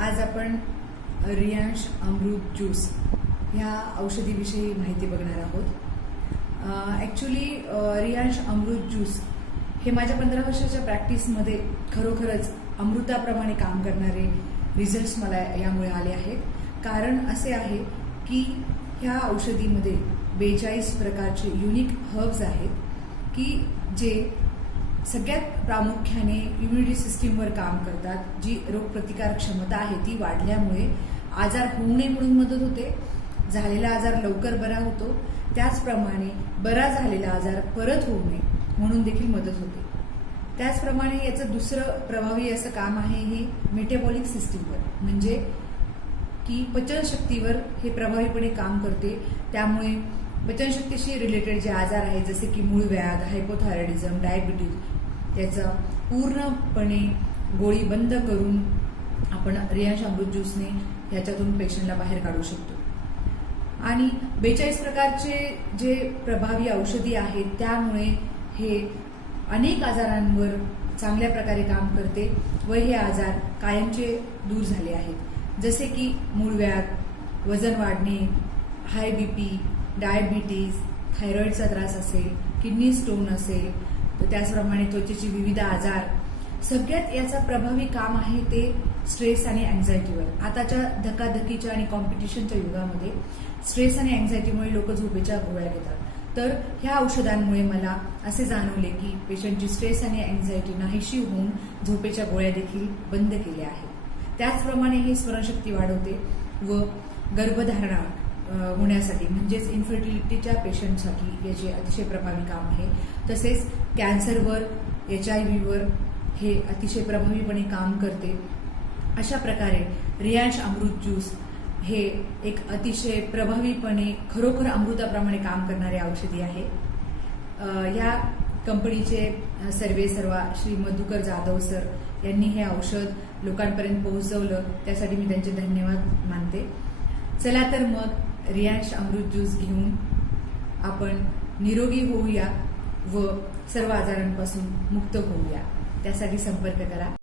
आज आपण रियांश अमृत ज्यूस ह्या औषधीविषयी माहिती बघणार आहोत। ॲक्च्युली रियांश अमृत ज्यूस हे माझ्या 15 वर्षाच्या प्रॅक्टिसमध्ये खरोखरच अमृताप्रमाणे काम करणारे रिझल्ट्स मला यामुळे आले आहेत। कारण असे आहे की ह्या औषधीमध्ये 42 प्रकारचे युनिक हर्ब्स आहेत की जे सगळ्यात प्रामुख्याने इम्युनिटी सिस्टीमवर काम करतात। जी रोगप्रतिकारक क्षमता आहे ती वाढल्यामुळे आजार होऊ नये म्हणून मदत होते, झालेला आजार लवकर बरा होतो, त्याचप्रमाणे बरा झालेला आजार परत होऊ नये म्हणून देखील मदत होते। त्याचप्रमाणे याचं दुसरं प्रभावी असं काम आहे हे मेटाबॉलिक सिस्टीमवर, म्हणजे की पचनशक्तीवर हे प्रभावीपणे काम करते। त्यामुळे पचनशक्तीशी रिलेटेड जे आजार आहेत जसे की मूळव्याध, हायपोथायरॉइडिझम, डायबिटीज त्याचा पूर्णपणे गोळी बंद करून आपण रियांश अमृत ज्यूसने ह्याच्यातून पेशंटला बाहेर काढू शकतो। आणि 42 प्रकारचे जे प्रभावी औषधी आहेत त्यामुळे हे अनेक आजारांवर चांगल्या प्रकारे काम करते व हे आजार कायमचे दूर झाले आहेत। जसे की मूळव्याध, वजन वाढणे, हाय बीपी, डायबिटीज, थायरॉइडचा त्रास असेल, किडनी स्टोन असेल, तर त्याचप्रमाणे त्वचेचे विविध आजार, सगळ्यात याचा प्रभावी काम आहे ते स्ट्रेस आणि अँझायटीवर। आताच्या धकाधकीच्या आणि कॉम्पिटिशनच्या युगामध्ये स्ट्रेस आणि अँझायटीमुळे लोक झोपेच्या गोळ्या घेतात। तर ह्या औषधांमुळे मला असे जाणवले की पेशंटची स्ट्रेस आणि अँझायटी नाहीशी होऊन झोपेच्या गोळ्या देखील बंद केल्या आहेत। त्याचप्रमाणे हे स्मरणशक्ती वाढवते व गर्भधारणा होण्यासाठी म्हणजेच इन्फर्टिलिटीच्या पेशंटसाठी याचे अतिशय प्रभावी काम आहे। तसेच कॅन्सरवर, HIV हे अतिशय प्रभावीपणे काम करते। अशा प्रकारे रियांश अमृत ज्यूस हे एक अतिशय प्रभावीपणे खरोखर अमृताप्रमाणे काम करणारे औषधी आहे। या कंपनीचे सर्वेसर्वा श्री मधुकर जाधव सर यांनी हे औषध लोकांपर्यंत पोहोचवलं, त्यासाठी मी त्यांचे धन्यवाद मानते। चला तर मग रियांश अमृत ज्यूस घेऊन आपण निरोगी होऊया व सर्व आजारांपासून मुक्त होऊया। त्यासाठी संपर्क करा।